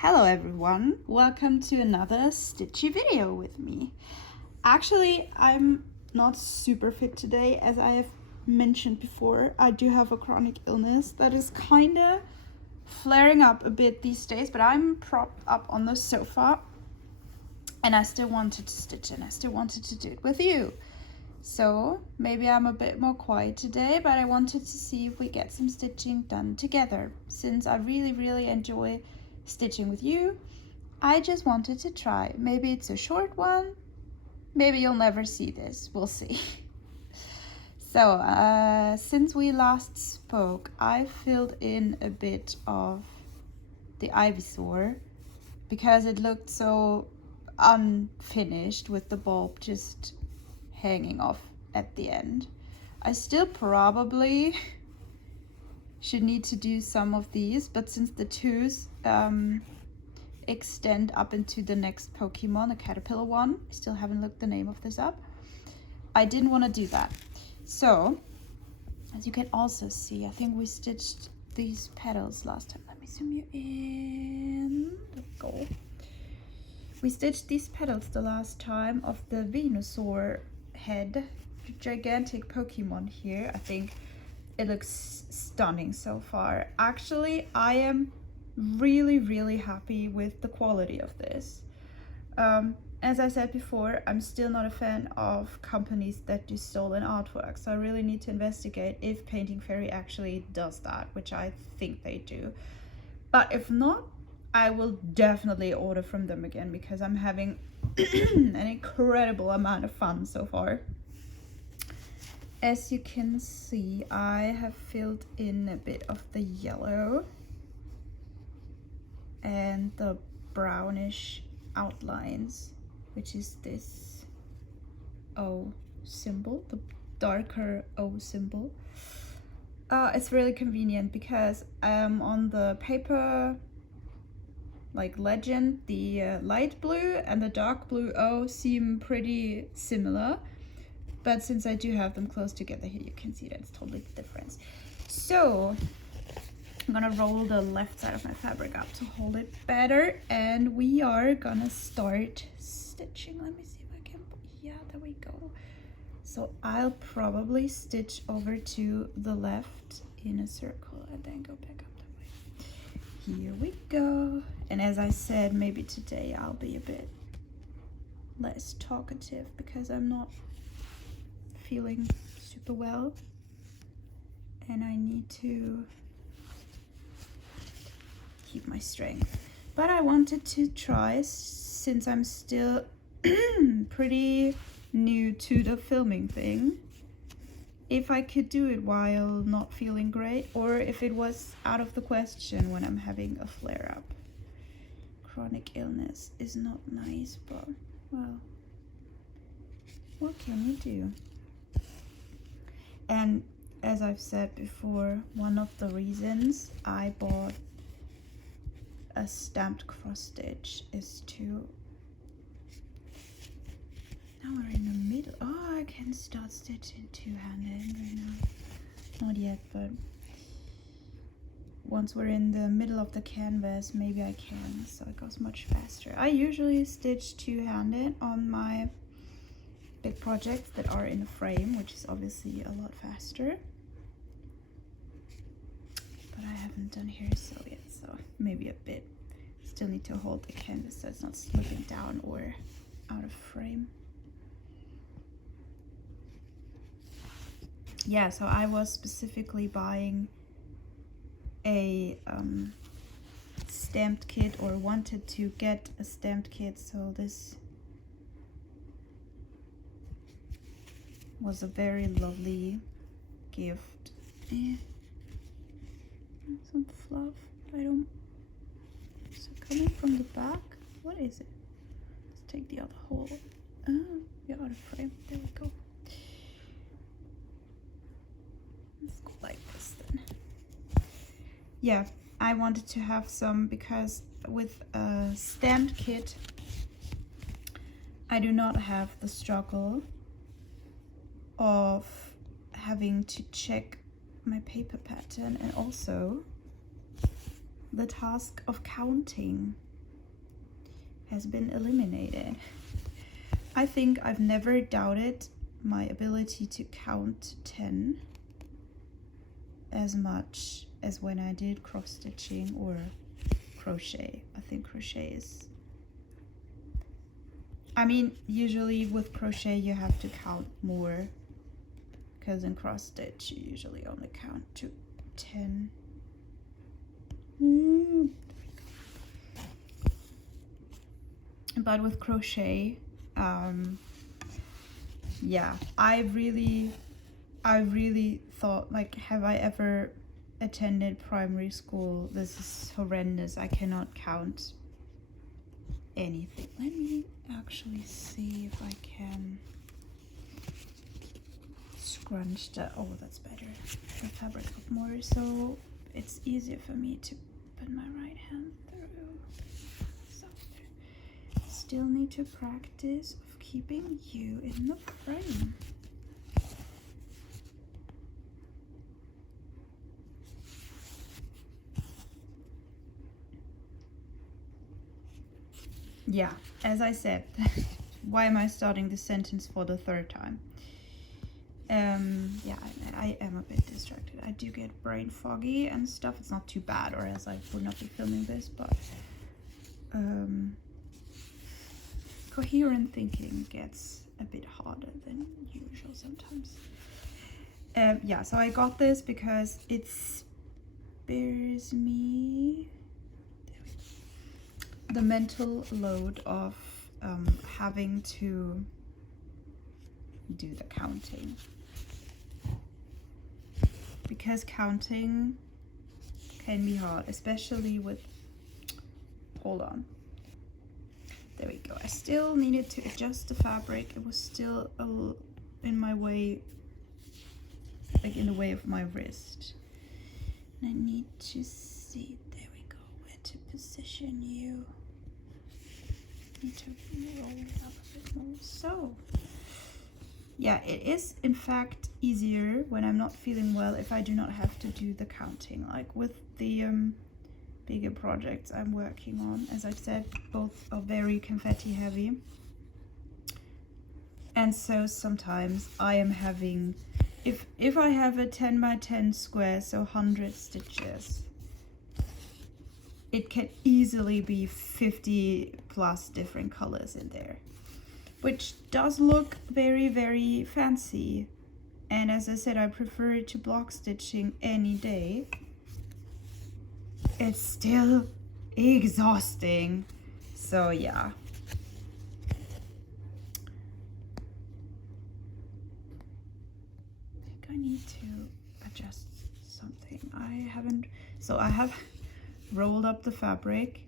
Hello everyone, welcome to another stitchy video with me. Actually, I'm not super fit today, as I have mentioned before. I do have a chronic illness that is kinda flaring up a bit these days, but I'm propped up on the sofa and I still wanted to stitch and I still wanted to do it with you. So maybe I'm a bit more quiet today, but I wanted to see if we get some stitching done together. Since I really enjoy stitching with you, I just wanted to try. Maybe it's a short one, maybe you'll never see this, we'll see. So since we last spoke, I filled in a bit of the Ivysaur because it looked so unfinished with the bulb just hanging off at the end. I still probably should need to do some of these, but since the twos extend up into the next Pokemon, the caterpillar one, I still haven't looked the name of this up, I didn't want to do that. So as you can also see, I think we stitched these petals last time. Let me zoom you in. There we go. We stitched these petals the last time of the Venusaur head, gigantic Pokemon here. I think it looks stunning so far. Actually, I am really happy with the quality of this. As I said before, I'm still not a fan of companies that do stolen artwork, so I really need to investigate if Painting Fairy actually does that, which I think they do. But if not, I will definitely order from them again because I'm having an incredible amount of fun so far. As you can see, I have filled in a bit of the yellow and the brownish outlines, which is this O symbol, the darker O symbol. It's really convenient because on the paper like legend, the light blue and the dark blue O seem pretty similar, but since I do have them close together here, you can see that it's totally the difference. So I'm gonna roll the left side of my fabric up to hold it better, and we are gonna start stitching. Let me see if I can, yeah, there we go. So I'll probably stitch over to the left in a circle and then go back up that way. Here we go. And as I said, maybe today I'll be a bit less talkative because I'm not feeling super well and I need to keep my strength. But I wanted to try, since I'm still pretty new to the filming thing, if I could do it while not feeling great, or if it was out of the question when I'm having a flare-up. Chronic illness is not nice, but well, what can you do? And as I've said before, one of the reasons I bought a stamped cross stitch is to, now we're in the middle. Oh, I can start stitching two-handed right now. Not yet, but once we're in the middle of the canvas, maybe I can, so it goes much faster. I usually stitch two-handed on my big projects that are in a frame, which is obviously a lot faster. But I haven't done here so yet, so maybe a bit. Still need to hold the canvas so it's not slipping down or out of frame. Yeah, so I was specifically buying a stamped kit, or wanted to get a stamped kit, so this was a very lovely gift. Some fluff. I don't. Is it coming from the back? What is it? Let's take the other hole. Oh, you're out of frame. There we go. Let's go like this then. Yeah, I wanted to have some because with a stamped kit, I do not have the struggle of having to check my paper pattern, and also the task of counting has been eliminated. I think I've never doubted my ability to count 10 as much as when I did cross stitching or crochet. I think crochet is, I mean, usually with crochet you have to count more, because in cross stitch you usually only count to 10. But with crochet, yeah, I really thought, like, have I ever attended primary school? This is horrendous. I cannot count anything. Let me actually see if I can scrunch the, oh, that's better, the fabric up more, so it's easier for me to put my right hand through. So still need to practice of keeping you in the frame. Yeah, as I said, why am I starting this sentence for the third time? Yeah, I am a bit distracted. I do get brain foggy and stuff. It's not too bad, or else I would not be filming this, but coherent thinking gets a bit harder than usual sometimes. Yeah, so I got this because it spares me the mental load of having to do the counting, because counting can be hard, especially with, hold on, there we go. I still needed to adjust the fabric. It was still in my way, like in the way of my wrist, and I need to see, there we go, where to position you. Need to roll it up a bit more. So yeah, it is in fact easier when I'm not feeling well if I do not have to do the counting, like with the bigger projects I'm working on. As I said, both are very confetti heavy, and so sometimes I am having, if I have a 10 by 10 square, so 100 stitches, it can easily be 50 plus different colors in there, which does look very, very fancy. And as I said, I prefer it to block stitching any day. It's still exhausting. So yeah. I think I need to adjust something. I have rolled up the fabric,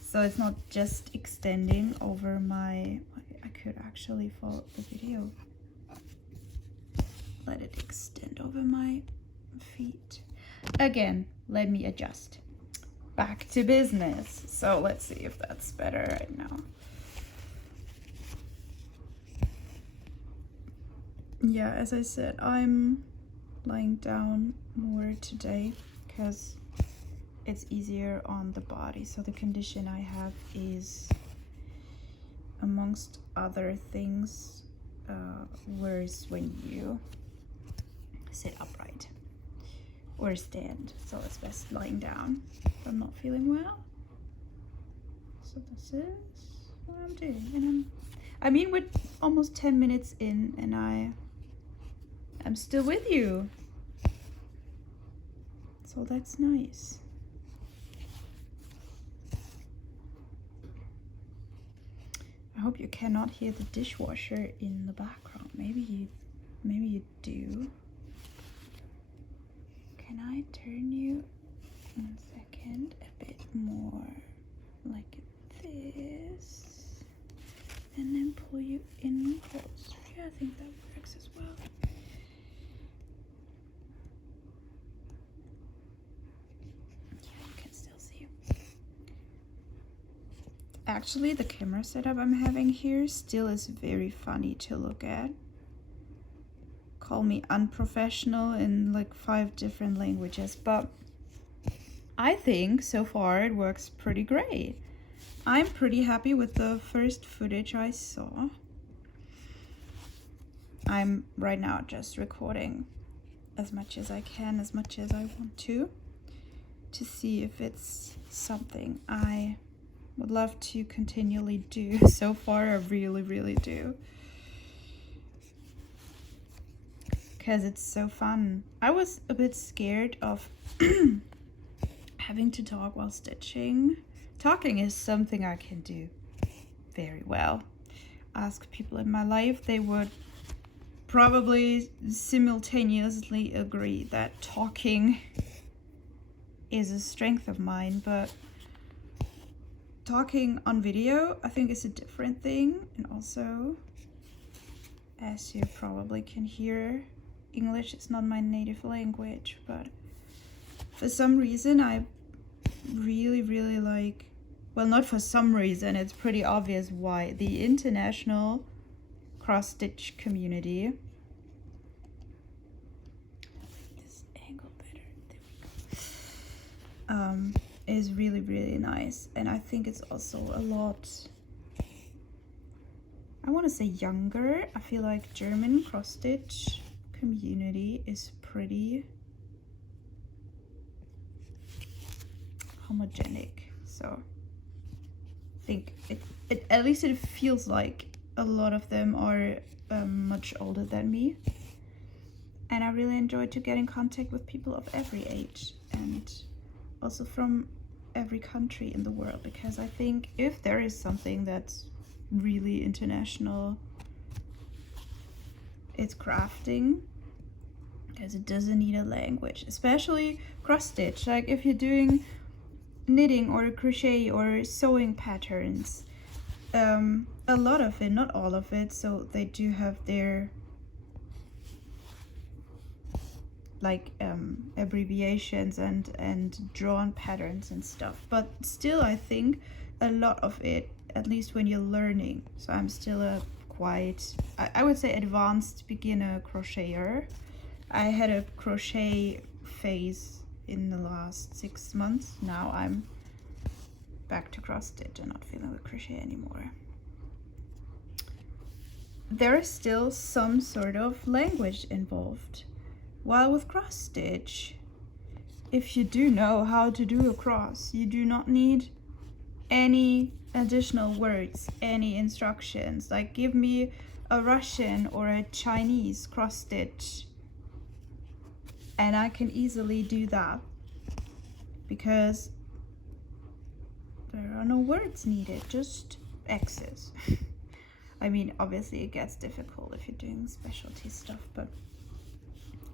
so it's not just extending over my, I could actually follow the video, let it extend over my feet. Again, let me adjust. Back to business. So let's see if that's better right now. Yeah, as I said, I'm lying down more today because it's easier on the body. So the condition I have is, amongst other things, worse when you sit upright or stand. So it's best lying down if I'm not feeling well. So this is what I'm doing. And I mean, we're almost 10 minutes in and I'm still with you. So that's nice. I hope you cannot hear the dishwasher in the background. Maybe you do. Can I turn you 1 second a bit more like this, and then pull you in closer? Yeah, I think that works as well. Yeah, you can still see. Actually, the camera setup I'm having here still is very funny to look at. Call me unprofessional in like 5 different languages, but I think so far it works pretty great. I'm pretty happy with the first footage I saw. I'm right now just recording as much as I can, as much as I want to see if it's something I would love to continually do. So far, I really do. Because it's so fun. I was a bit scared of having to talk while stitching. Talking is something I can do very well. Ask people in my life, they would probably simultaneously agree that talking is a strength of mine, but talking on video I think is a different thing. And also, as you probably can hear, English is not my native language, but for some reason I really like, well, not for some reason, it's pretty obvious why, the international cross-stitch community. This angle better, there we go. Is really nice, and I think it's also a lot, I want to say, younger. I feel like German cross-stitch community is pretty homogenic, so I think it at least it feels like a lot of them are much older than me, and I really enjoy to get in contact with people of every age and also from every country in the world, because I think if there is something that's really international, it's crafting, because it doesn't need a language, especially cross stitch. Like if you're doing knitting or crochet or sewing patterns, a lot of it, not all of it, so they do have their like abbreviations and drawn patterns and stuff, but still I think a lot of it, at least when you're learning, so I'm still a quite, I would say, advanced beginner crocheter. I had a crochet phase in the last 6 months. Now I'm back to cross stitch and not feeling the crochet anymore. There is still some sort of language involved. While with cross stitch, if you do know how to do a cross, you do not need any additional words, any instructions. Like, give me a Russian or a Chinese cross stitch and I can easily do that, because there are no words needed, just X's. I mean, obviously it gets difficult if you're doing specialty stuff, but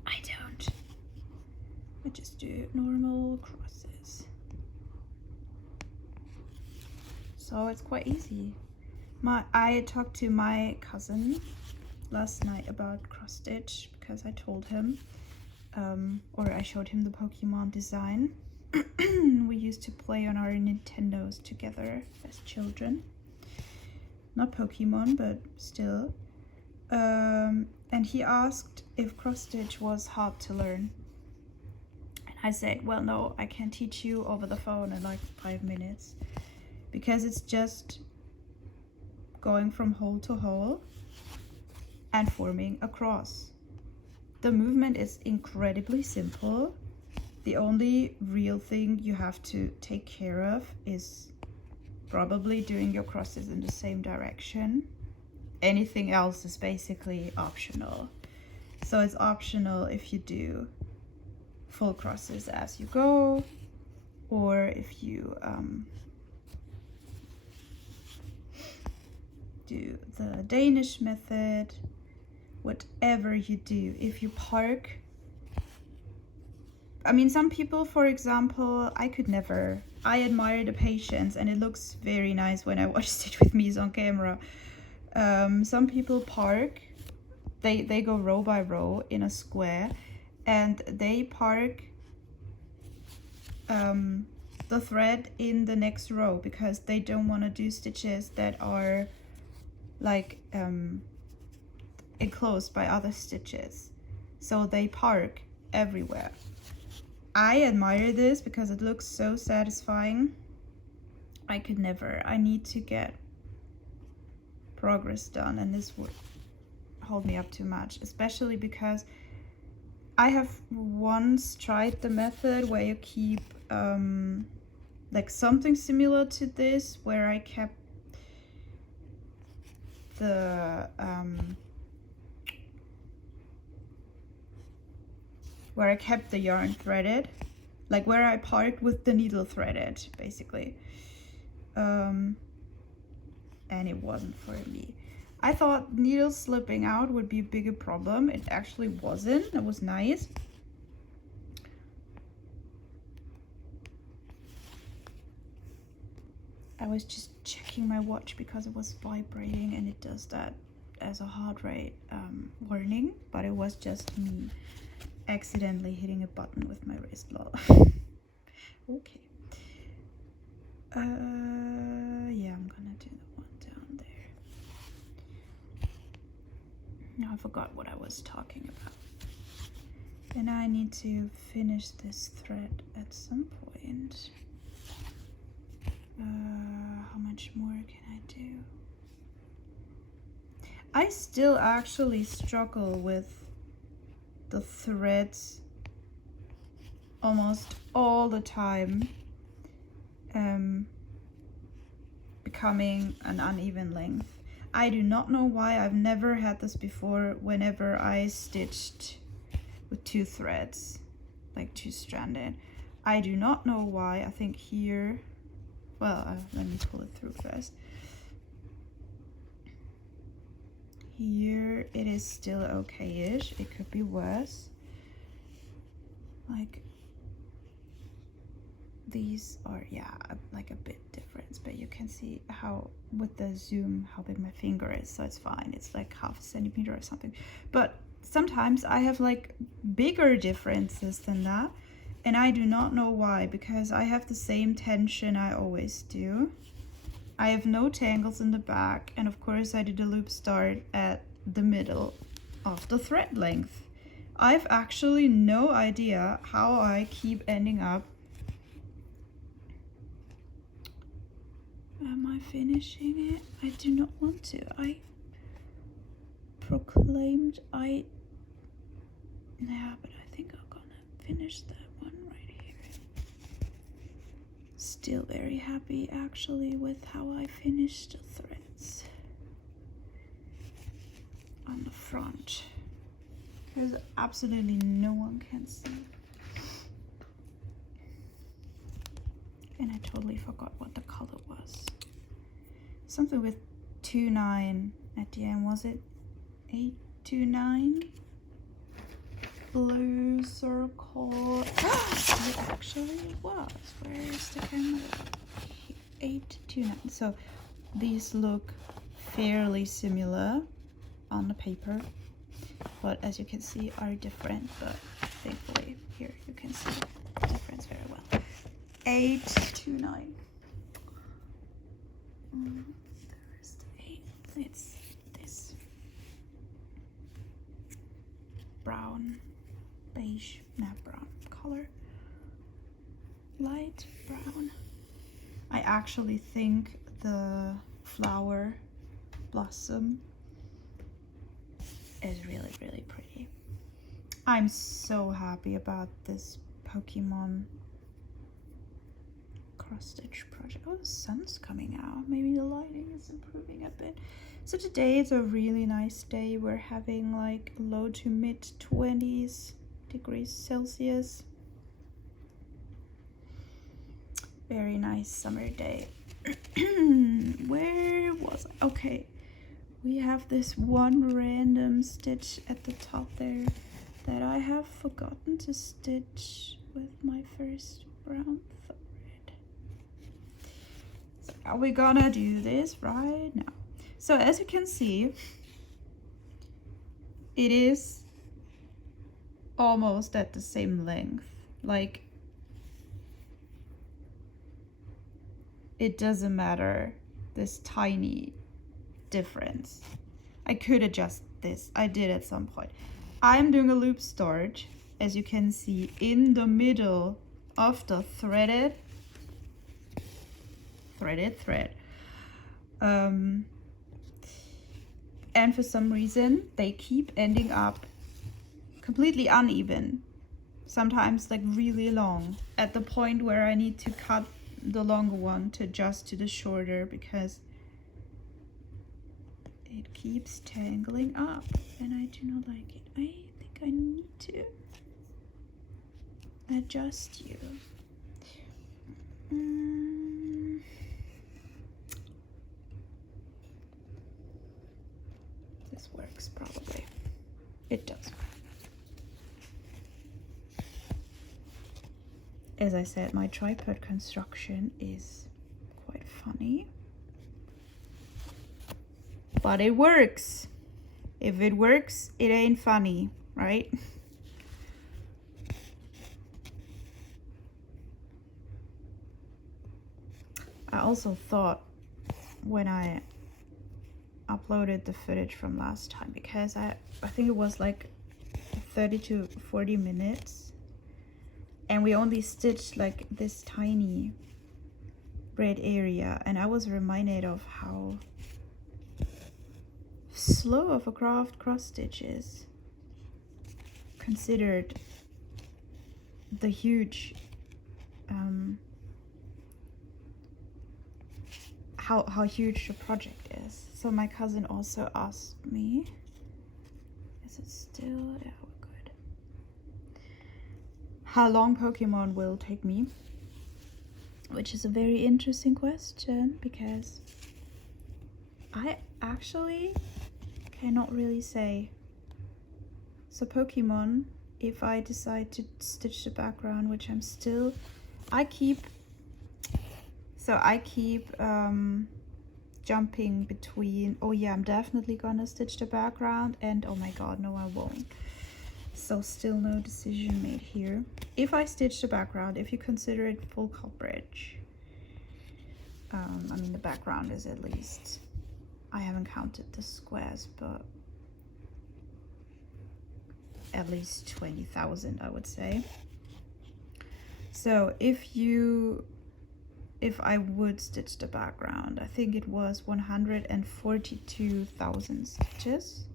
I don't. I just do normal crosses. So it's quite easy. I talked to my cousin last night about cross stitch because I told him, or I showed him the Pokemon design. We used to play on our Nintendos together as children. Not Pokemon, but still. And he asked if cross stitch was hard to learn. And I said, well, no, I can teach you over the phone in like 5 minutes, because it's just going from hole to hole and forming a cross. The movement is incredibly simple. The only real thing you have to take care of is probably doing your crosses in the same direction. Anything else is basically optional. So it's optional if you do full crosses as you go, or if you do the Danish method, whatever you do. If you park, I mean, some people, for example, I could never. I admire the patience, and it looks very nice when I watch Stitch with Me's on camera. Some people park, they go row by row in a square, and they park the thread in the next row because they don't want to do stitches that are like enclosed by other stitches. So they park everywhere. I admire this because it looks so satisfying. I could never. I need to get progress done, and this would hold me up too much, especially because I have once tried the method where you keep like something similar to this, where I kept the yarn threaded, like where I part with the needle threaded, basically. And it wasn't for me. I thought needles slipping out would be a bigger problem. It actually wasn't. It was nice. I was just checking my watch because it was vibrating, and it does that as a heart rate warning, but it was just me accidentally hitting a button with my wrist. Lol. Okay. Yeah, I'm gonna do the one down there. Now I forgot what I was talking about. And I need to finish this thread at some point. How much more can I do? I still actually struggle with the threads almost all the time becoming an uneven length. I do not know why. I've never had this before whenever I stitched with 2 threads, like 2-stranded. I do not know why. I think here, well, let me pull it through first. Here it is still okay-ish. It could be worse. Like these are, yeah, like a bit different, but you can see how with the zoom how big my finger is, so it's fine. It's like half a centimeter or something. But sometimes I have like bigger differences than that, and I do not know why, because I have the same tension I always do. I have no tangles in the back, and of course I did a loop start at the middle of the thread length. I've actually no idea how I keep ending up. Am I finishing it? I do not want to. I proclaimed yeah, but I think I'm gonna finish that one right here. Still very happy actually with how I finished the threads on the front, because absolutely no one can see. And I totally forgot what the color was. Something with 29 at the end, was it? 829? Blue circle. It actually was. Where is the camera? 829. So these look fairly similar on the paper, but as you can see are different, but thankfully here you can see the difference very well. 829. There's the 8. It's this brown, beige, not brown color, light brown. I actually think the flower blossom is really, really pretty. I'm so happy about this Pokemon cross stitch project. Oh, the sun's coming out. Maybe the lighting is improving a bit. So today is a really nice day. We're having like low to mid 20s degrees Celsius. Very nice summer day. Where was I? Okay, we have this one random stitch at the top there that I have forgotten to stitch with my first brown thread. So are we gonna do this right now? So as you can see, it is almost at the same length. Like, it doesn't matter this tiny difference. I could adjust this. I did at some point. I'm doing a loop start, as you can see, in the middle of the threaded threaded thread. And for some reason, they keep ending up completely uneven. Sometimes like really long, at the point where I need to cut the longer one to adjust to the shorter, because it keeps tangling up and I do not like it. I think I need to adjust you. This works probably. It does. As I said, my tripod construction is quite funny. But it works. If it works, it ain't funny, right? I also thought when I uploaded the footage from last time, because I think it was like 30 to 40 minutes, and we only stitched like this tiny red area, and I was reminded of how slow of a craft cross stitch is, considered the huge how huge the project is. So my cousin also asked me, is it still, yeah, we're good, how long Pokemon will take me, which is a very interesting question, because I actually cannot really say. So Pokemon, if I decide to stitch the background, which I keep jumping between, oh yeah, I'm definitely gonna stitch the background, and oh my god, no, I won't. So still no decision made here. If I stitch the background, if you consider it full coverage, I mean the background is at least, I haven't counted the squares, but at least 20,000, I would say. So if I would stitch the background, I think it was 142,000 stitches,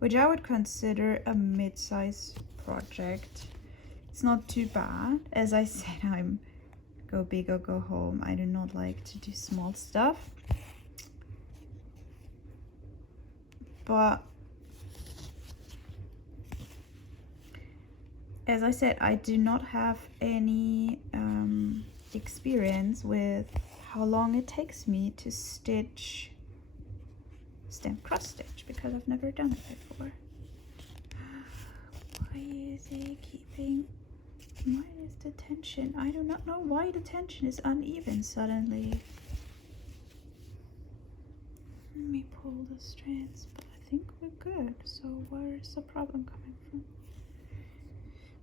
which I would consider a mid-size project. It's not too bad. As I said, I'm go big or go home. I do not like to do small stuff. But as I said, I do not have any experience with how long it takes me to stitch stamp cross stitch, because I've never done it before. Why is it keeping, why is the tension, I do not know why the tension is uneven suddenly. Let me pull the strands, but I think we're good. So where is the problem coming from?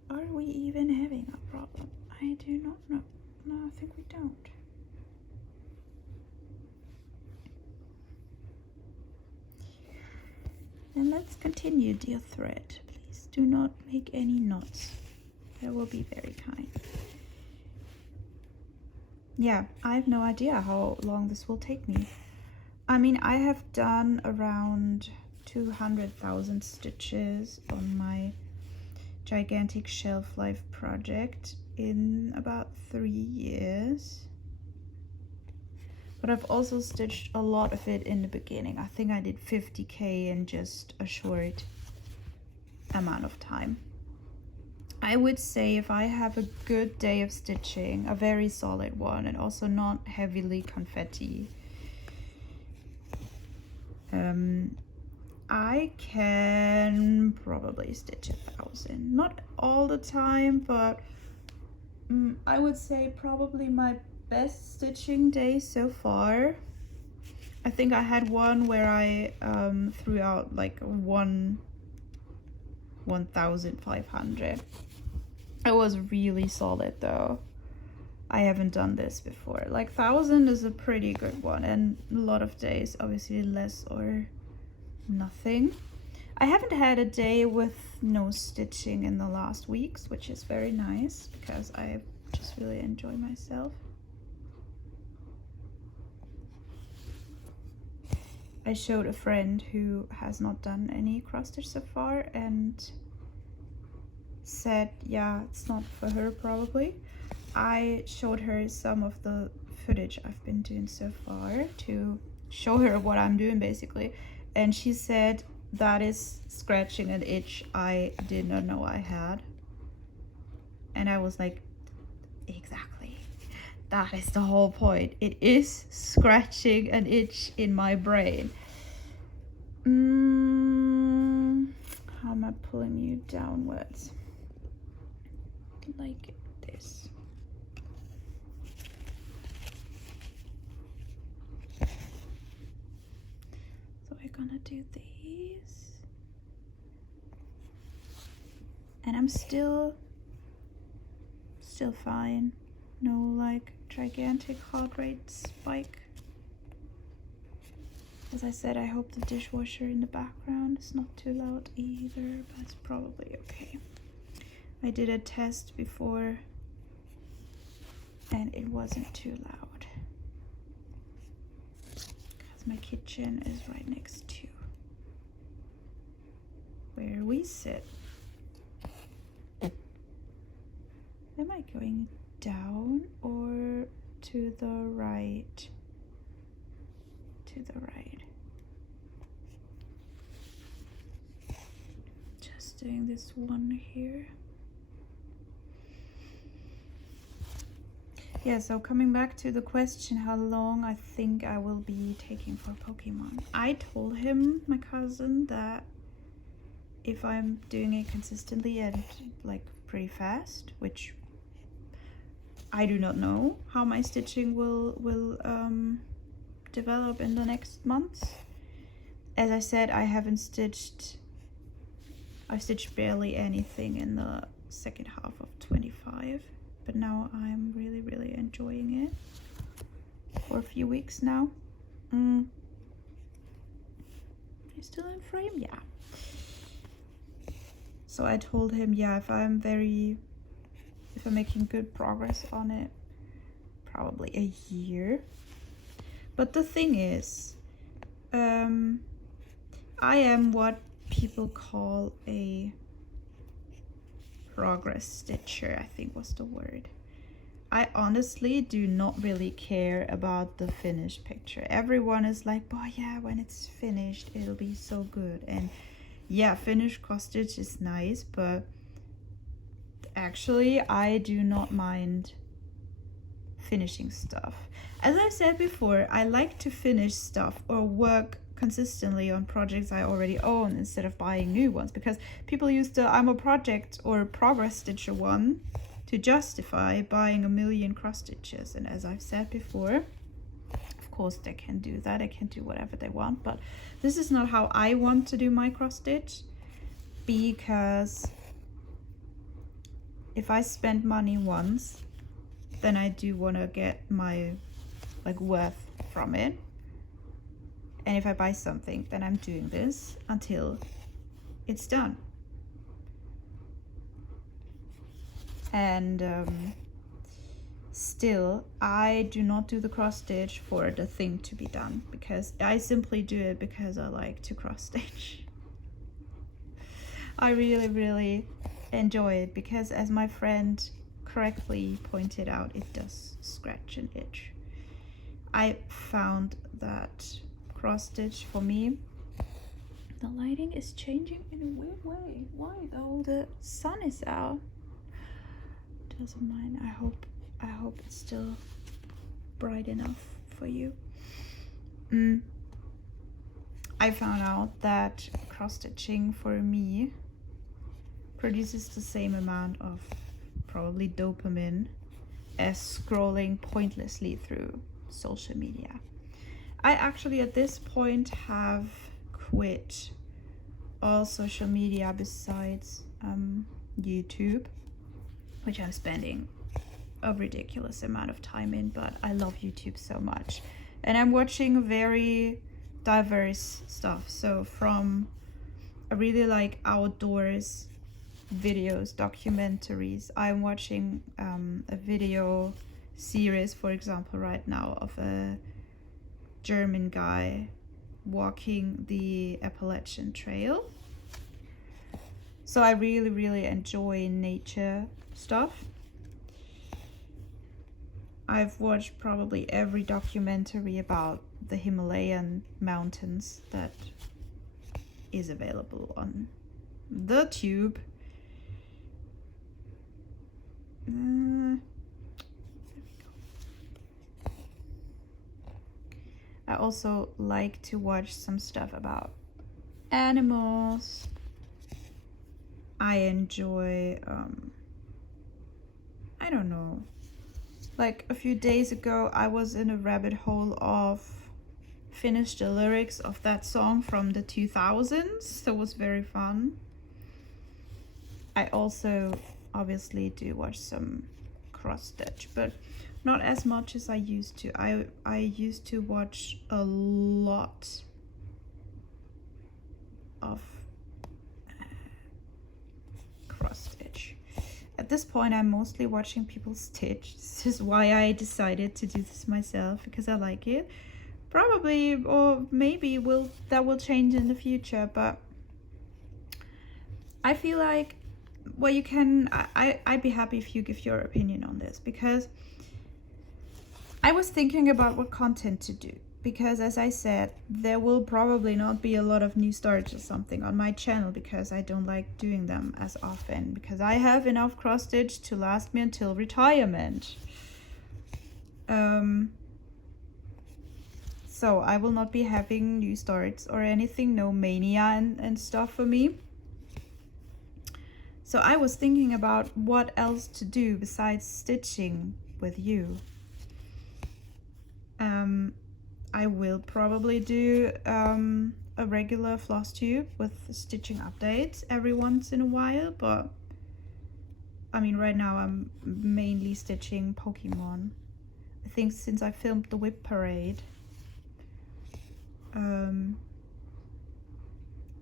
Are we even having a problem? I do not know. No, I think we don't. And let's continue, dear thread. Please do not make any knots. That will be very kind. Yeah, I have no idea how long this will take me. I mean, I have done around 200,000 stitches on my gigantic shelf life project in about 3 years. But I've also stitched a lot of it in the beginning. I think I did 50K in just a short amount of time. I would say if I have a good day of stitching, a very solid one, and also not heavily confetti, I can probably stitch 1,000. Not all the time, but I would say probably my best stitching day so far. I think I had one where I threw out like 1,500. It was really solid though. I haven't done this before. Like 1,000 is a pretty good one, and a lot of days obviously less or nothing. I haven't had a day with no stitching in the last weeks, which is very nice because I just really enjoy myself. I showed a friend who has not done any cross stitch so far and said, yeah, it's not for her probably. I showed her some of the footage I've been doing so far to show her what I'm doing basically, and she said that is scratching an itch I did not know I had. And I was like, exactly, that is the whole point. It is scratching an itch in my brain. How am I pulling you downwards? Like this. So we're gonna do these. And I'm still fine. No like gigantic heart rate spike. As I said, I hope the dishwasher in the background is not too loud either, but it's probably okay. I did a test before and it wasn't too loud because my kitchen is right next to where we sit. Am I going down or to the right? To the right. Just doing this one here. Yeah, so coming back to the question how long I think I will be taking for Pokemon. I told him, my cousin, that if I'm doing it consistently and like pretty fast, which I do not know how my stitching will develop in the next months. As I said, I've stitched barely anything in the second half of 25, but now I'm really enjoying it for a few weeks now. You still in frame? Yeah. So I told him, yeah, if I'm making good progress on it, probably a year. But the thing is, I am what people call a progress stitcher, I think was the word. I honestly do not really care about the finished picture. Everyone is like, oh yeah, when it's finished, it'll be so good. And yeah, finished cross stitch is nice, but actually I do not mind finishing stuff. As I said before, I like to finish stuff or work consistently on projects I already own instead of buying new ones, because people use the I'm a project or progress stitcher one to justify buying a million cross stitches. And as I've said before, of course they can do that, they can do whatever they want, but this is not how I want to do my cross stitch, because if I spend money once, then I do want to get my like worth from it. And if I buy something, then I'm doing this until it's done. And still, I do not do the cross stitch for the thing to be done, because I simply do it because I like to cross stitch. I really enjoy it because, as my friend correctly pointed out, it does scratch an itch. I found that cross stitch for me, the lighting is changing in a weird way. Why though? The sun is out. Doesn't mind. I hope it's still bright enough for you. I found out that cross stitching for me produces the same amount of probably dopamine as scrolling pointlessly through social media. I actually at this point have quit all social media besides YouTube, which I'm spending a ridiculous amount of time in, but I love YouTube so much. And I'm watching very diverse stuff. So from I really like outdoors videos, documentaries. I'm watching a video series, for example, right now of a German guy walking the Appalachian Trail. So I really, really enjoy nature stuff. I've watched probably every documentary about the Himalayan mountains that is available on the tube. There we go. I also like to watch some stuff about animals. I enjoy, I don't know, like a few days ago I was in a rabbit hole of finish the lyrics of that song from the 2000s, so it was very fun. I also obviously do watch some cross stitch, but not as much as I used to. I used to watch a lot of cross stitch. At this point I'm mostly watching people stitch. This is why I decided to do this myself, because I like it. Probably, or maybe that will change in the future, but I feel like, well, you can, I'd be happy if you give your opinion on this, because I was thinking about what content to do, because as I said, there will probably not be a lot of new starts or something on my channel, because I don't like doing them as often, because I have enough cross stitch to last me until retirement. So I will not be having new starts or anything, no mania and stuff for me. So I was thinking about what else to do besides stitching with you. I will probably do a regular floss tube with stitching updates every once in a while, but I mean right now I'm mainly stitching Pokemon. I think since I filmed the Whip Parade,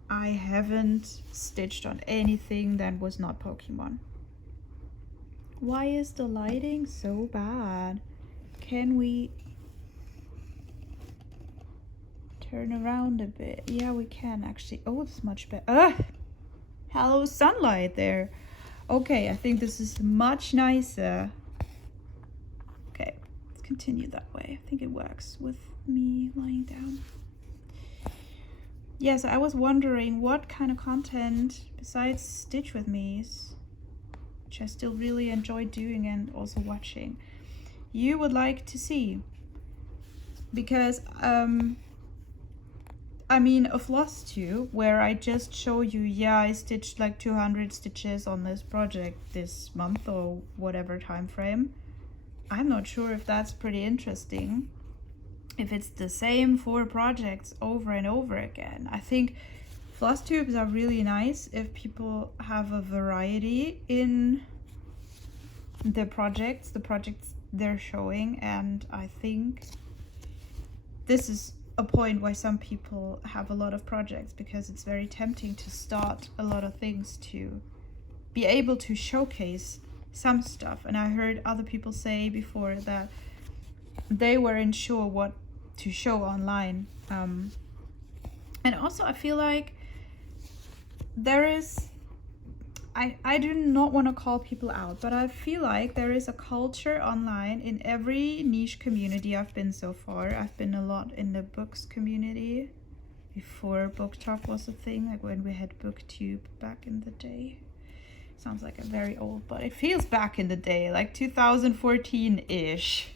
I haven't stitched on anything that was not Pokemon. Why is the lighting so bad? Can we turn around a bit? Yeah, we can actually. Oh, it's much better. Hello, sunlight there. Okay, I think this is much nicer. Okay, let's continue that way. I think it works with me lying down. Yes, I was wondering what kind of content besides Stitch with Me, which I still really enjoy doing and also watching, you would like to see. Because I mean, a floss tube where I just show you, yeah, I stitched like 200 stitches on this project this month or whatever time frame. I'm not sure if that's pretty interesting. If it's the same 4 projects over and over again. I think floss tubes are really nice if people have a variety in the projects they're showing, and I think this is a point why some people have a lot of projects, because it's very tempting to start a lot of things to be able to showcase some stuff. And I heard other people say before that they weren't sure what to show online, and also I feel like there is, I do not want to call people out, but I feel like there is a culture online in every niche community I've been so far. I've been a lot in the books community before Book Talk was a thing, like when we had BookTube back in the day. Sounds like a very old, but it feels back in the day, like 2014-ish.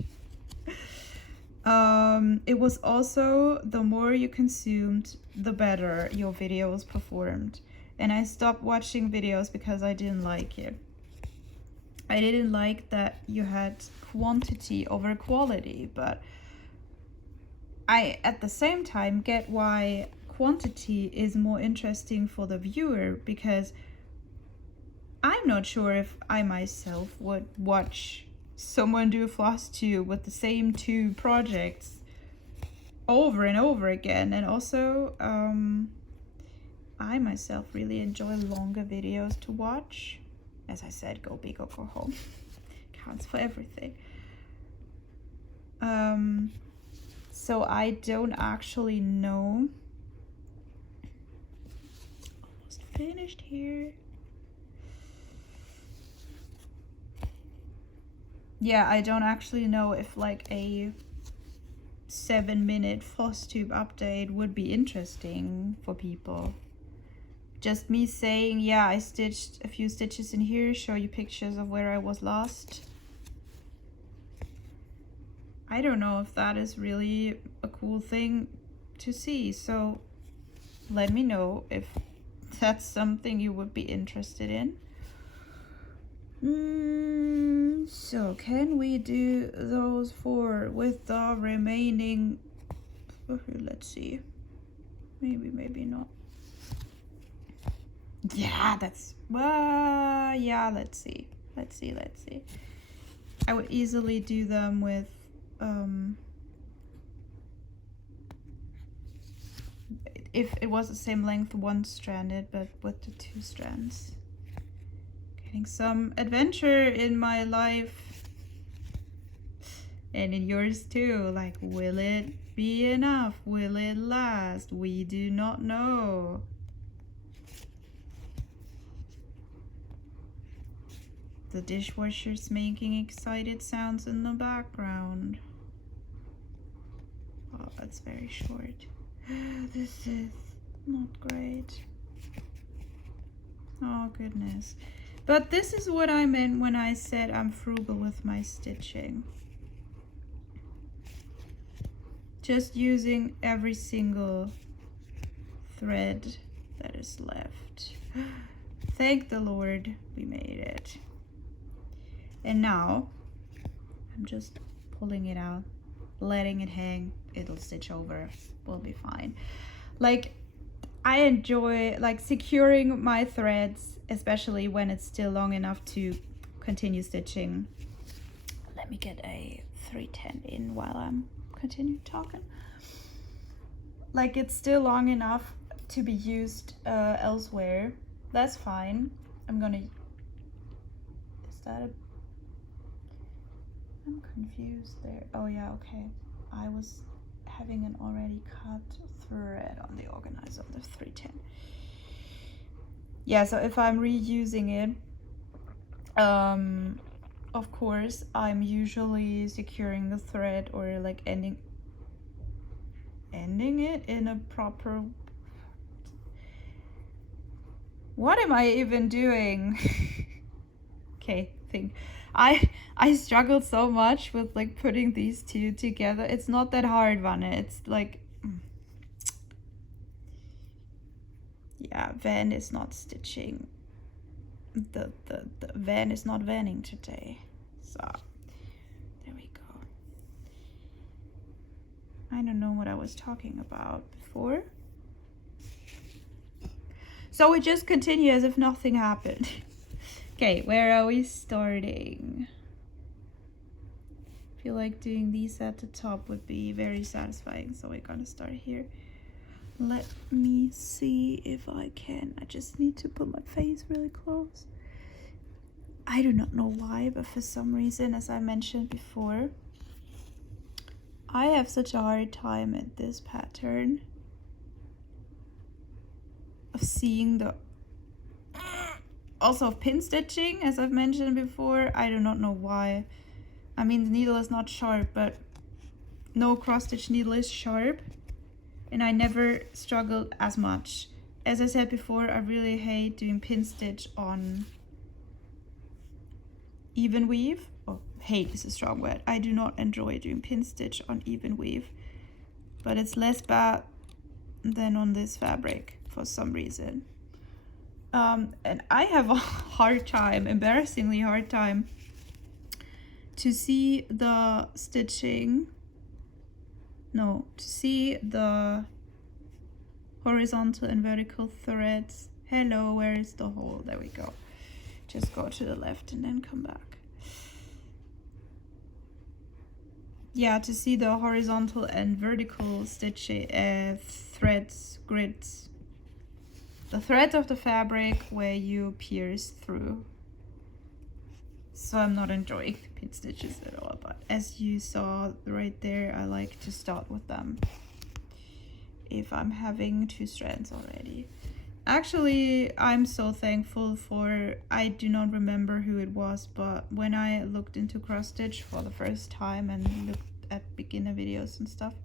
It was also, the more you consumed, the better your videos performed. And I stopped watching videos because I didn't like it. I didn't like that you had quantity over quality, but I, at the same time, get why quantity is more interesting for the viewer, because I'm not sure if I myself would watch someone do a floss tube with the same 2 projects over and over again. And also I myself really enjoy longer videos to watch. As I said, go big or go home. Counts for everything. So I don't actually know. Almost finished here. Yeah, I don't actually know if like a 7-minute floss tube update would be interesting for people. Just me saying, yeah, I stitched a few stitches in here, show you pictures of where I was lost. I don't know if that is really a cool thing to see, so let me know if that's something you would be interested in. So can we do those 4 with the remaining, let's see, maybe not. Yeah, that's, yeah, let's see. I would easily do them with, if it was the same length, 1-stranded, but with the 2 strands. Getting some adventure in my life. And in yours too. Like, will it be enough? Will it last? We do not know. The dishwasher's making excited sounds in the background. Oh, that's very short. This is not great. Oh, goodness. But this is what I meant when I said I'm frugal with my stitching. Just using every single thread that is left. Thank the Lord we made it. And now I'm just pulling it out, letting it hang. It'll stitch over, we'll be fine. Like, I enjoy like securing my threads, especially when it's still long enough to continue stitching. Let me get a 310 in while I'm continue talking. Like, it's still long enough to be used elsewhere. That's fine. I'm gonna, is that a, I'm confused there. Oh yeah, okay. I was having an already cut thread on the organizer of the 310. Yeah, so if I'm reusing it, of course I'm usually securing the thread or like ending it in a proper, what am I even doing? Okay, think. I struggled so much with like putting these two together. It's not that hard, Vanna. It's like, yeah, Van is not stitching. The Van is not vanning today. So there we go. I don't know what I was talking about before. So we just continue as if nothing happened. Okay, where are we starting? I feel like doing these at the top would be very satisfying, so we're gonna start here. Let me see if I can. I just need to put my face really close. I do not know why, but for some reason, as I mentioned before, I have such a hard time at this pattern of seeing the, also of pin stitching, as I've mentioned before. I do not know why. I mean, the needle is not sharp, but no cross stitch needle is sharp, and I never struggled as much. As I said before, I really hate doing pin stitch on even weave. Oh, hate is a strong word. I do not enjoy doing pin stitch on even weave, but it's less bad than on this fabric for some reason. And I have a hard time, embarrassingly hard time, to see the stitching, no, to see the horizontal and vertical threads. Hello, where is the hole? There we go. Just go to the left and then come back. Yeah, to see the horizontal and vertical stitching threads, grids, the threads of the fabric where you pierce through. So I'm not enjoying the pin stitches at all, but as you saw right there, I like to start with them if I'm having 2 strands already. Actually, I'm so thankful for, I do not remember who it was, but when I looked into cross stitch for the first time and looked at beginner videos and stuff,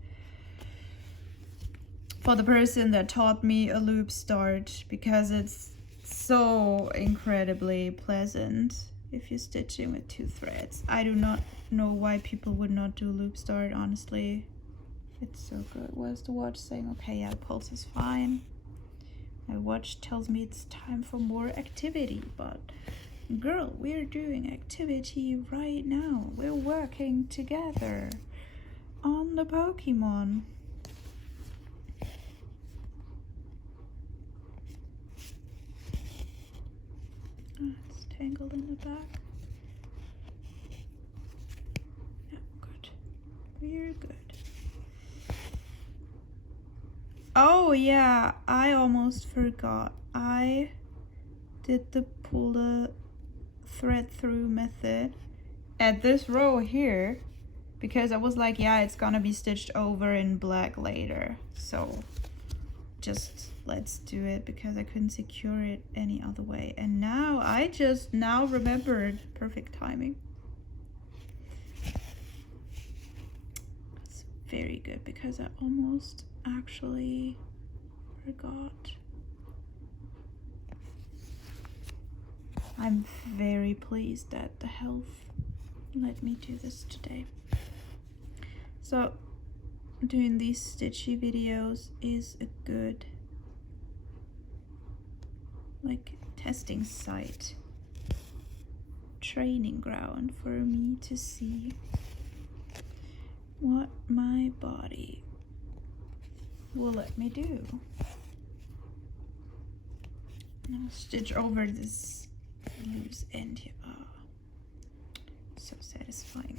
for the person that taught me a loop start, because it's so incredibly pleasant if you're stitching with 2 threads. I do not know why people would not do a loop start, honestly. It's so good. Where's the watch saying, okay, yeah, the pulse is fine. My watch tells me it's time for more activity, but girl, we're doing activity right now. We're working together on the Pokemon. Oh, it's tangled in the back. Yeah, good. We're good. Oh yeah, I almost forgot. I did the pull the thread through method at this row here because I was like, yeah, it's gonna be stitched over in black later, so just let's do it because I couldn't secure it any other way. And now I just now remembered. Perfect timing. It's very good because I almost actually forgot. I'm very pleased that the health let me do this today. So doing these stitchy videos is a good like testing site, training ground for me to see what my body will let me do. And I'll stitch over this loose end here. Oh, so satisfying.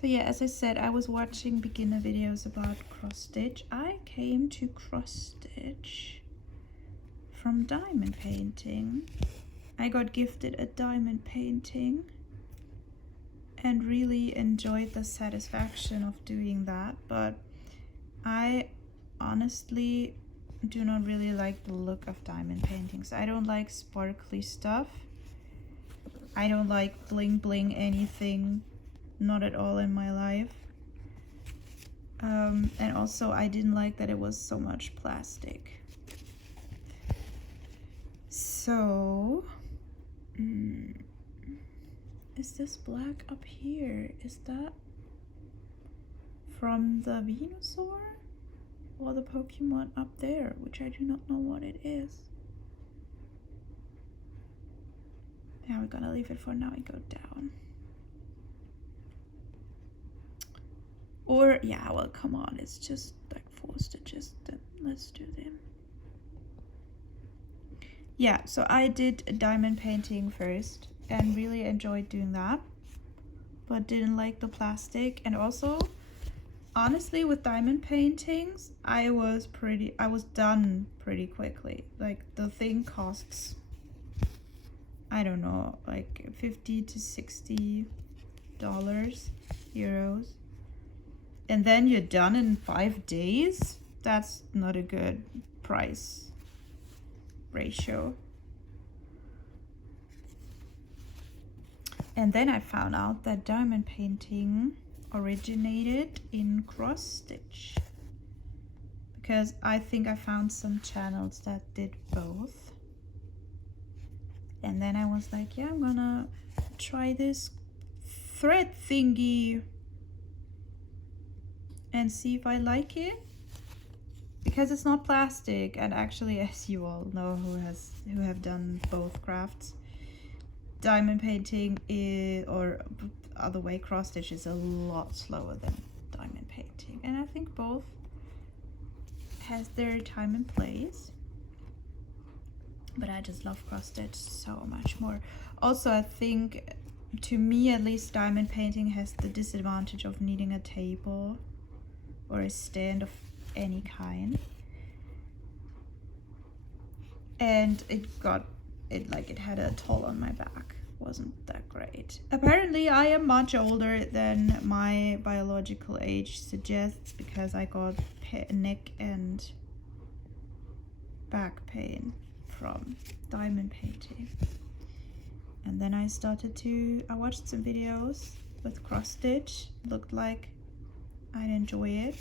So yeah, as I said, I was watching beginner videos about cross stitch. I came to cross stitch from diamond painting. I got gifted a diamond painting and really enjoyed the satisfaction of doing that, but I honestly do not really like the look of diamond paintings. I don't like sparkly stuff. I don't like bling bling anything, not at all in my life. And also I didn't like that it was so much plastic. So is this black up here? Is that from the Venusaur or the Pokemon up there, which I do not know what it is? Yeah, we're gonna leave it for now and go down. Or yeah, well, come on, it's just like 4 stitches, then let's do them. Yeah, so I did a diamond painting first and really enjoyed doing that, but didn't like the plastic. And also, honestly, with diamond paintings, I was done pretty quickly. Like, the thing costs, I don't know, like $50 to $60 euros. And then you're done in 5 days? That's not a good price ratio. And then I found out that diamond painting originated in cross stitch, because I think I found some channels that did both. And then I was like, yeah, I'm gonna try this thread thingy and see if I like it, because it's not plastic. And actually, as you all know who have done both crafts, diamond painting is, or other way, cross stitch is a lot slower than diamond painting, and I think both has their time and place, but I just love cross stitch so much more. Also, I think, to me at least, diamond painting has the disadvantage of needing a table or a stand of any kind. And it had a toll on my back. Wasn't that great. Apparently I am much older than my biological age suggests, because I got neck and back pain from diamond painting. And then I watched some videos with cross stitch. Looked like I'd enjoy it.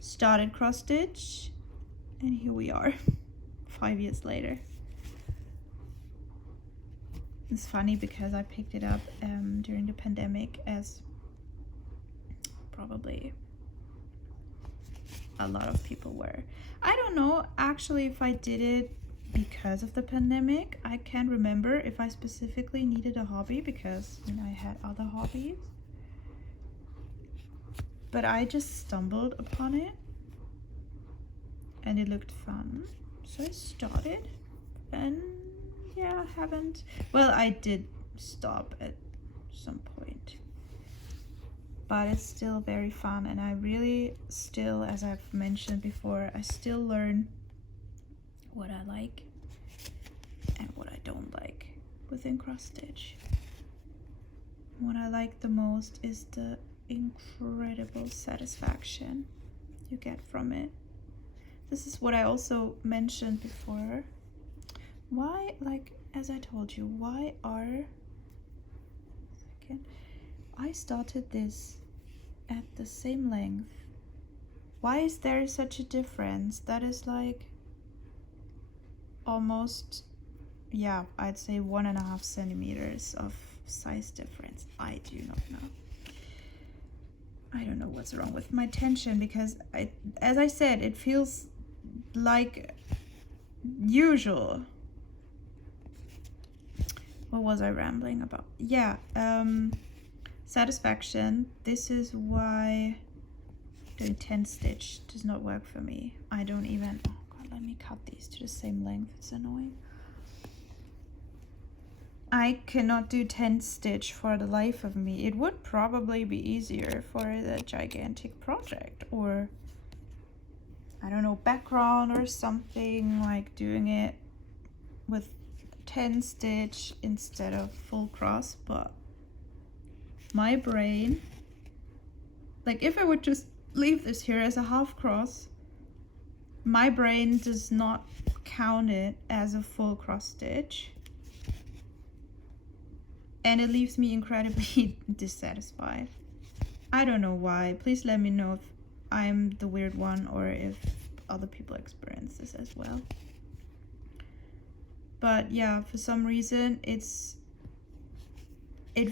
Started cross stitch, and here we are 5 years later. It's funny because I picked it up during the pandemic, as probably a lot of people were. I don't know actually if I did it because of the pandemic. I can't remember if I specifically needed a hobby, because I had other hobbies. But I just stumbled upon it and it looked fun. So I started, and yeah, I did stop at some point. But it's still very fun, and I really still, as I've mentioned before, I still learn what I like and what I don't like within cross stitch. What I like the most is the incredible satisfaction you get from it. This is what I also mentioned before. Why, as I told you, I started this at the same length. Why is there such a difference? That is almost, I'd say 1.5 centimeters of size difference. I do not know. I don't know what's wrong with my tension, because as I said, it feels like usual. What was I rambling about? Satisfaction. This is why doing 10 stitch does not work for me. I don't even, oh god, let me cut these to the same length. It's annoying. I cannot do 10 stitch for the life of me. It would probably be easier for the gigantic project, or I don't know, background or something, like doing it with 10 stitch instead of full cross. But my brain, if I would just leave this here as a half cross, my brain does not count it as a full cross stitch, and it leaves me incredibly dissatisfied. I don't know why. Please let me know if I'm the weird one, or if other people experience this as well. But yeah, for some reason it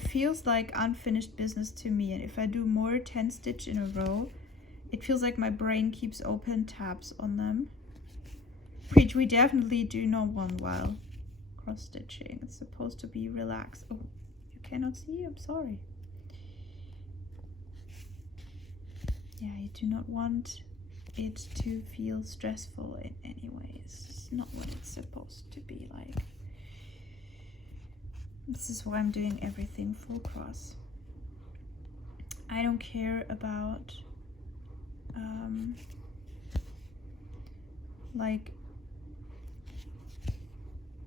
feels like unfinished business to me, and if I do more 10 stitch in a row, it feels like my brain keeps open tabs on them, which we definitely do not want while cross stitching. It's supposed to be relaxed. Oh, you cannot see? I'm sorry. Yeah, you do not want it to feel stressful in any way. It's not what it's supposed to be like. This is why I'm doing everything full cross. I don't care about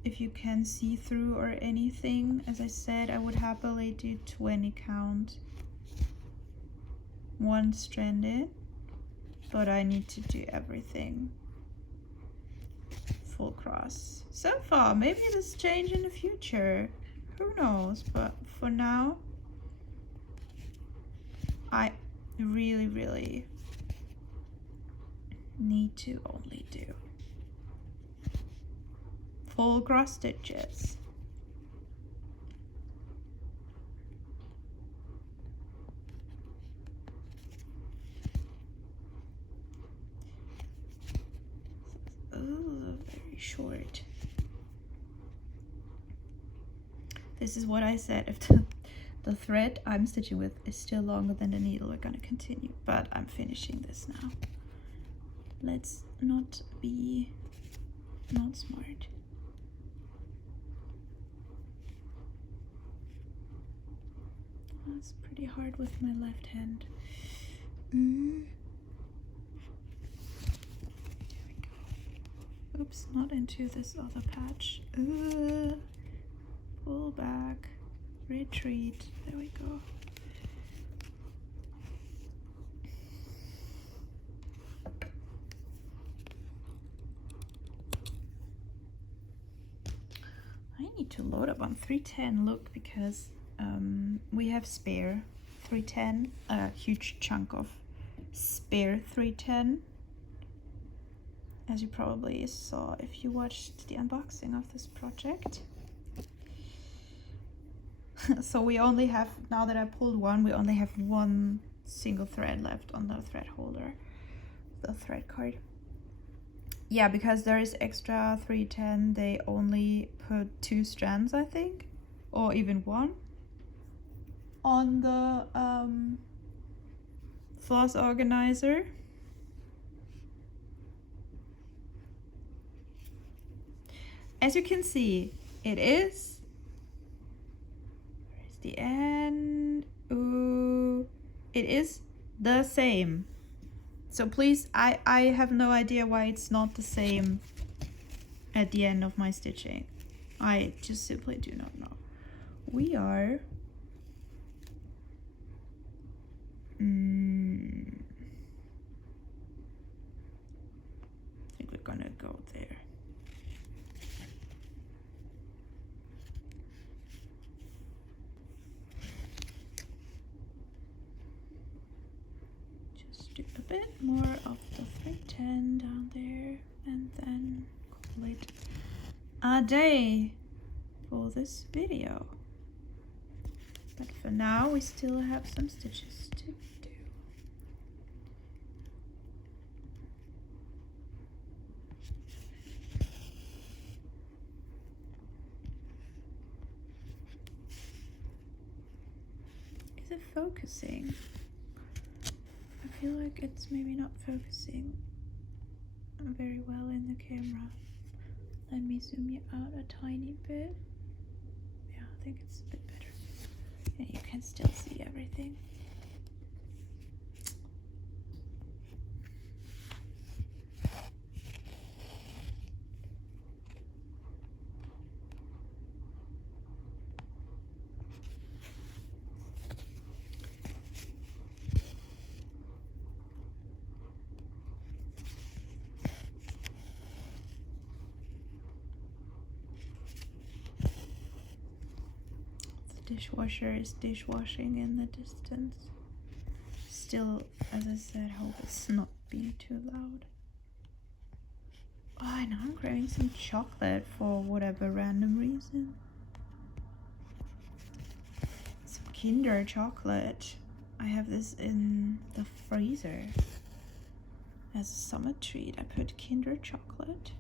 if you can see through or anything. As I said, I would happily do 20 count one stranded, but I need to do everything full cross. So far, maybe this change in the future, who knows, but for now I really need to only do full cross stitches. Oh, very short. This is what I said. If the thread I'm stitching with is still longer than the needle, we're gonna continue, but I'm finishing this now. Let's not be not smart. That's pretty hard with my left hand. Oops, not into this other patch. Pull back, retreat. There we go. I need to load up on 310, look, because we have spare 310, a huge chunk of spare 310. As you probably saw if you watched the unboxing of this project. So we only have, now that I pulled one, we only have one single thread left on the thread holder, the thread card. Yeah, because there is extra 310, they only put 2 strands, I think, or even 1 on the floss organizer. As you can see, it is, where's the end? Ooh, it is the same. So please, I have no idea why it's not the same at the end of my stitching. I just simply do not know. We are I think we're gonna go there. Just do a bit more of the 310 down there and then call it a day for this video. But for now, we still have some stitches to do. Is it focusing? I feel like it's maybe not focusing very well in the camera. Let me zoom you out a tiny bit. Yeah, I think it's a bit better. And you can still see everything. Dishwasher is dishwashing in the distance. Still, as I said, hope it's not being too loud. Oh, I know I'm craving some chocolate for whatever random reason. Some Kinder chocolate. I have this in the freezer. As a summer treat, I put Kinder chocolate.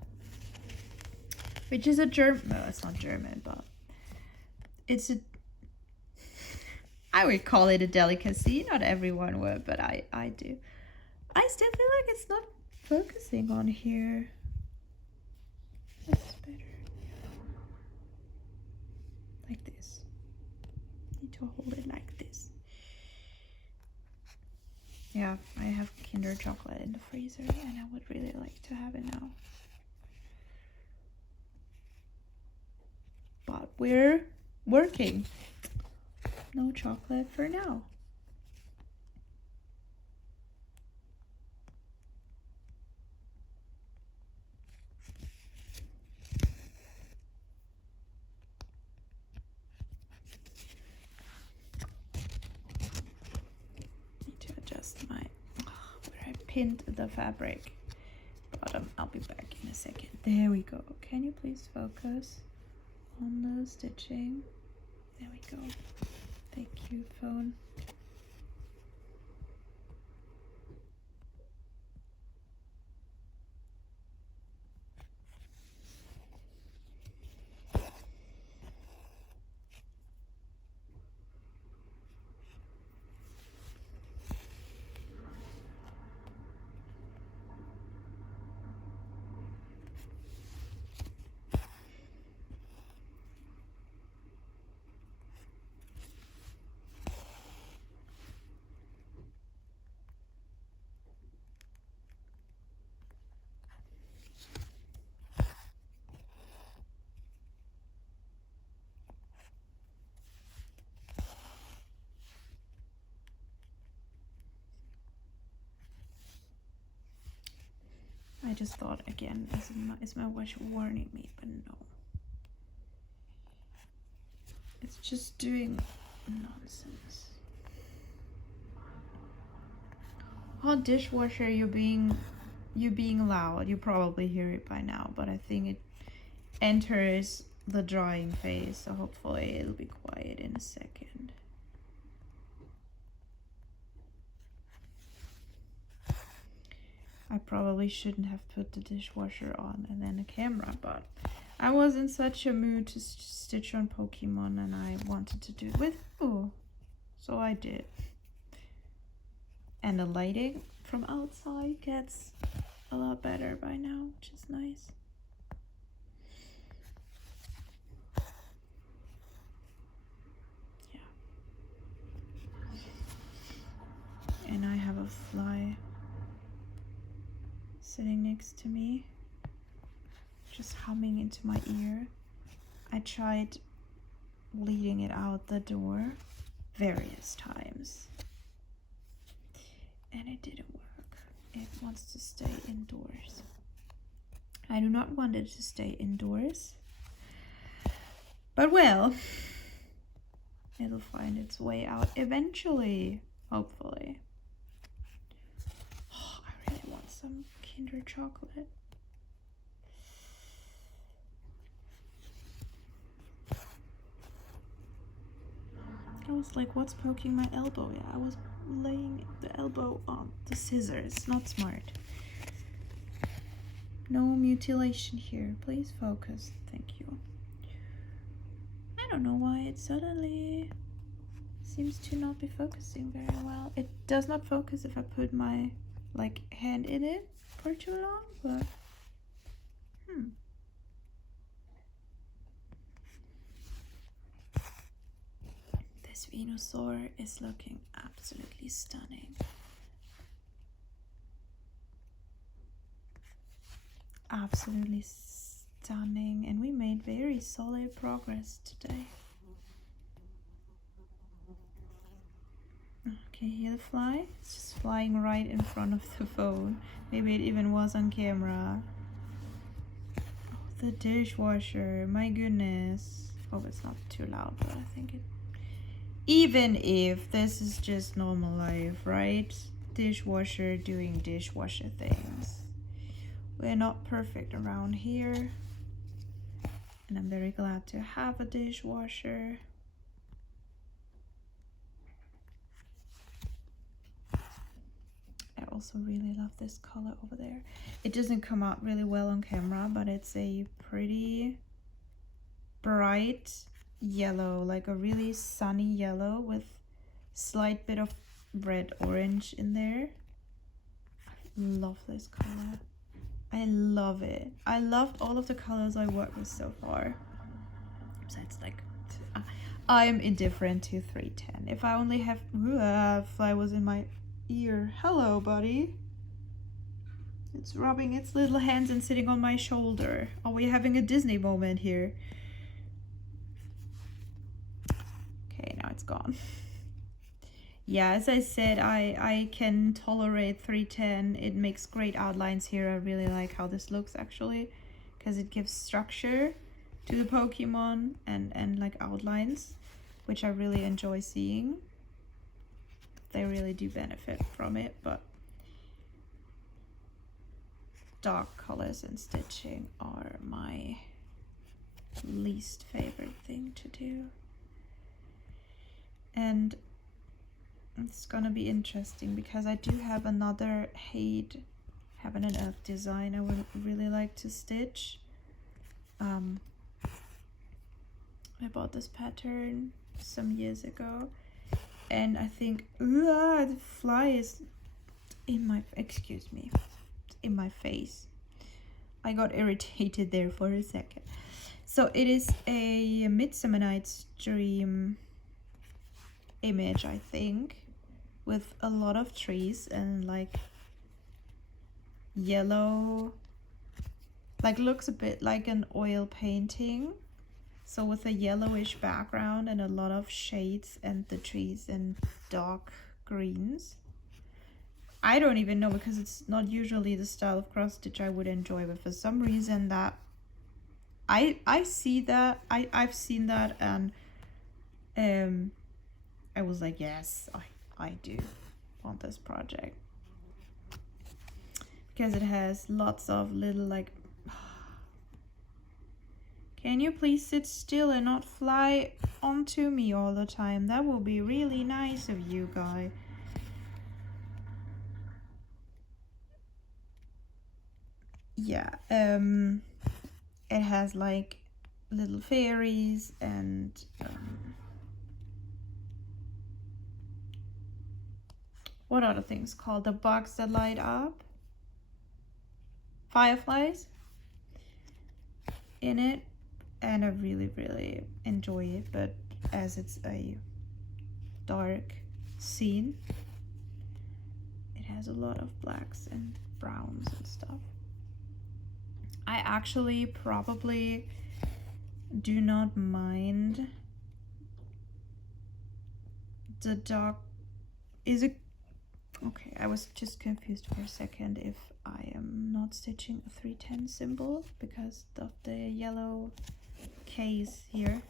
Which is a German, no, it's not German, but it's a, I would call it a delicacy. Not everyone would, but I do. I still feel like it's not focusing on here. That's better. Like this. Need to hold it like this. Yeah, I have Kinder chocolate in the freezer and I would really like to have it now. But we're working. No chocolate for now. Need to adjust my where I pinned the fabric bottom. I'll be back in a second. There we go. Can you please focus on the stitching? There we go. Thank you, phone. I just thought again, is my watch warning me? But no. It's just doing nonsense. Oh, dishwasher, you're being loud. You probably hear it by now, but I think it enters the drying phase, so hopefully it'll be quiet in a second. I probably shouldn't have put the dishwasher on and then a camera, but I was in such a mood to stitch on Pokemon and I wanted to do it with you, so I did. And the lighting from outside gets a lot better by now, which is nice. Yeah. And I have a fly sitting next to me, just humming into my ear. I tried leading it out the door various times and it didn't work. It wants to stay indoors. I do not want it to stay indoors, but well, it'll find its way out eventually, hopefully. Oh, I really want some Kinder chocolate. I was like, what's poking my elbow? Yeah, I was laying the elbow on the scissors. Not smart. No mutilation here. Please focus. Thank you. I don't know why it suddenly seems to not be focusing very well. It does not focus if I put my hand in it for too long, but This Venusaur is looking absolutely stunning. Absolutely stunning, and we made very solid progress today. Okay, hear the fly? It's just flying right in front of the phone. Maybe it even was on camera. Oh, the dishwasher, my goodness. Hope it's not too loud, but I think it... Even if this is just normal life, right? Dishwasher doing dishwasher things. We're not perfect around here. And I'm very glad to have a dishwasher. I also really love this color over there. It doesn't come out really well on camera, but it's a pretty bright yellow, like a really sunny yellow with slight bit of red orange in there. I love this color. I love it. I loved all of the colors I worked with so far. Besides, I'm indifferent to 310. If I only have... fly was in my ear. Hello, buddy. It's rubbing its little hands and sitting on my shoulder. Are we having a Disney moment here? Okay, now it's gone. Yeah, as I said, I can tolerate 310. It makes great outlines here. I really like how this looks actually, because it gives structure to the Pokemon and like outlines, which I really enjoy seeing. They really do benefit from it, but dark colors and stitching are my least favorite thing to do. And it's gonna be interesting because I do have another Heaven and Earth design I would really like to stitch. I bought this pattern some years ago, and I think the fly is in my, excuse me, in my face. I got irritated there for a second. So it is a Midsummer Night's Dream image, I think, with a lot of trees and like yellow, like looks a bit like an oil painting. So with a yellowish background and a lot of shades and the trees in dark greens. I don't even know, because it's not usually the style of cross stitch I would enjoy, but for some reason that I see that I've seen that, and I was like, yes, I do want this project, because it has lots of little like, can you please sit still and not fly onto me all the time? That will be really nice of you, guy. Yeah, it has like little fairies and what other things called? The bugs that light up? Fireflies in it, and I really, really enjoy it, but as it's a dark scene, it has a lot of blacks and browns and stuff. I actually probably do not mind the dark. Is it okay? I was just confused for a second if I am not stitching a 310 symbol because of the yellow case here.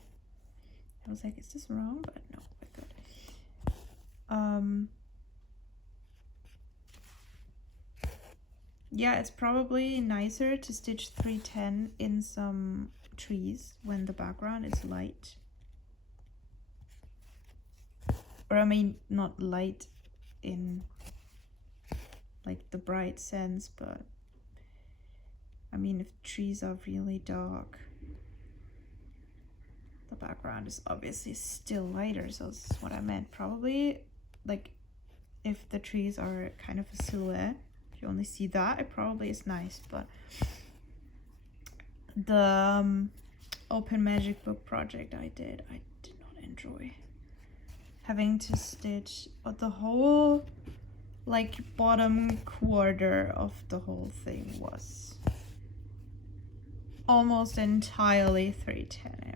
I was like, is this wrong? But no, we're good. Yeah, it's probably nicer to stitch 310 in some trees when the background is light. Or I mean, not light in like the bright sense, but I mean, if trees are really dark, the background is obviously still lighter, so this is what I meant. Probably like if the trees are kind of a silhouette, if you only see that, it probably is nice, but the open magic book project I did not enjoy. Having to stitch the whole like bottom quarter of the whole thing was almost entirely 310.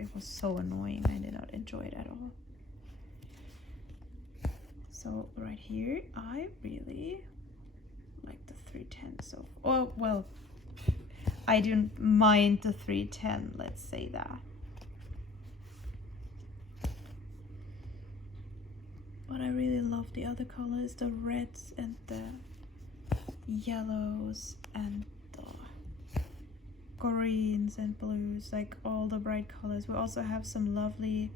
It was so annoying. I did not enjoy it at all. So right here, I really like the 310. So, oh well, I don't mind the 310. Let's say that. But I really love the other colors, the reds and the yellows and the greens and blues, like all the bright colors. We also have some lovely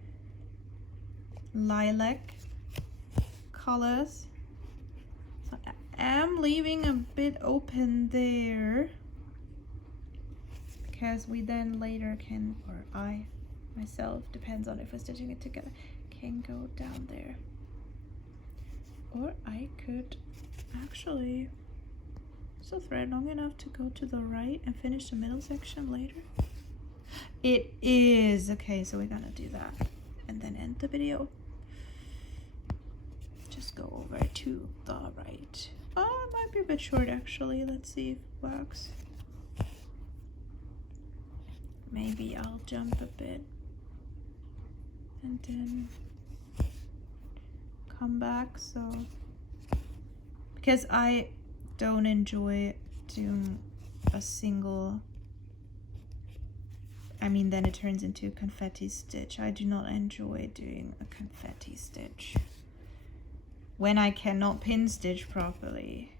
lilac colors. So I am leaving a bit open there because we then later can, or I myself, depends on if we're stitching it together, can go down there. Or I could actually still thread long enough to go to the right and finish the middle section later. It is. Okay, so we're gonna do that and then end the video. Just go over to the right. Oh, it might be a bit short actually. Let's see if it works. Maybe I'll jump a bit and then come back. So because I don't enjoy doing a single, I mean, then it turns into a confetti stitch. I do not enjoy doing a confetti stitch when I cannot pin stitch properly.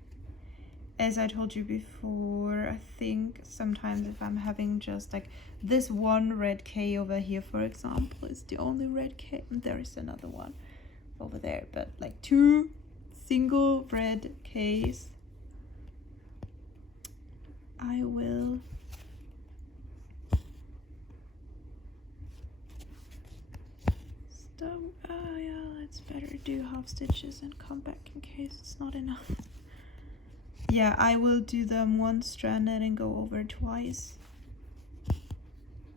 As I told you before, I think sometimes if I'm having just like this one red K over here, for example, is the only red K, and there is another one over there, but like two single red Ks, I will stop. Oh yeah, let's better do half stitches and come back in case it's not enough. Yeah, I will do them one stranded and go over twice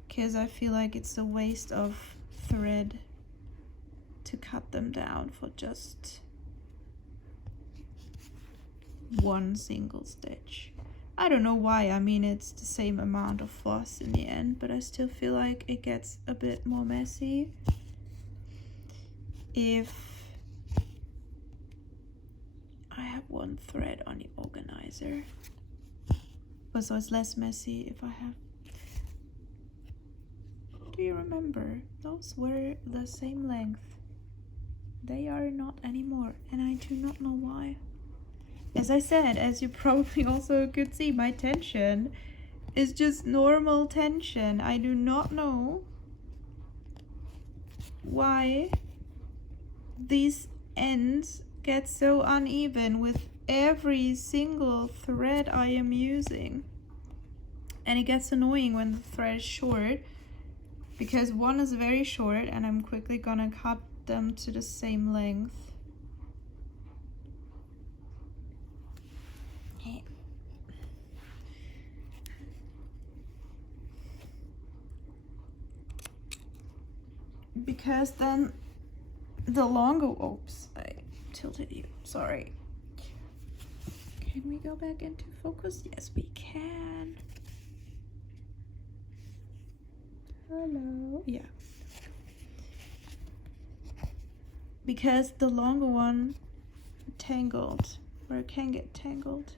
because I feel like it's a waste of thread to cut them down for just one single stitch. I don't know why. I mean, it's the same amount of floss in the end, but I still feel like it gets a bit more messy if have one thread on the organizer. But so it's less messy if I have. Do you remember? Those were the same length. They are not anymore, and I do not know why. As I said, as you probably also could see, my tension is just normal tension. I do not know why these ends get so uneven with every single thread I am using. And it gets annoying when the thread is short, because one is very short and I'm quickly gonna cut them to the same length. Because then the longer, oops, I tilted you, sorry. Can we go back into focus? Yes, we can. Hello. Yeah. Because the longer one tangled, or it can get tangled.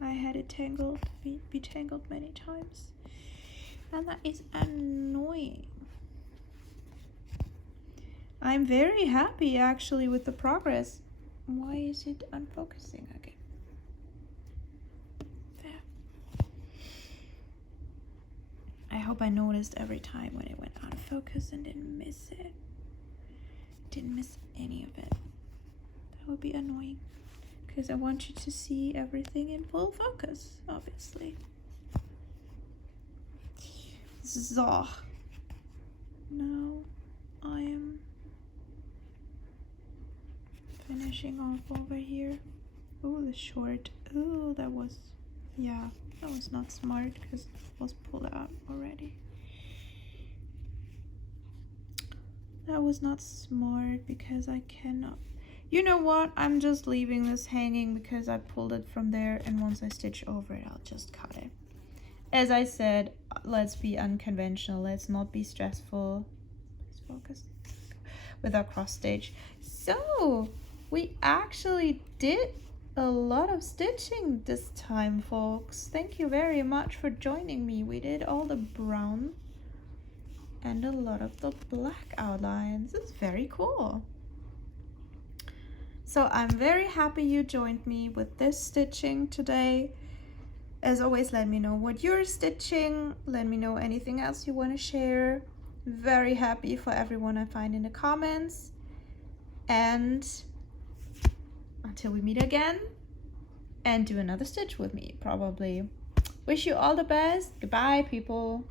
I had it tangled, be tangled many times. And that is annoying. I'm very happy actually with the progress. Why is it unfocusing again? There. I hope I noticed every time when it went out of focus and didn't miss it. Didn't miss any of it. That would be annoying, because I want you to see everything in full focus, obviously. So, now I am finishing off over here. Oh, the short. Oh, that was, yeah, that was not smart because it was pulled out already. That was not smart because I cannot. You know what? I'm just leaving this hanging because I pulled it from there, and once I stitch over it, I'll just cut it. As I said, let's be unconventional. Let's not be stressful. Please focus. With our cross stitch. So, we actually did a lot of stitching this time, folks. Thank you very much for joining me. We did all the brown and a lot of the black outlines. It's very cool. So I'm very happy you joined me with this stitching today. As always, let me know what you're stitching. Let me know anything else you want to share. Very happy for everyone I find in the comments. And until we meet again and do another stitch with me, probably. Wish you all the best. Goodbye, people.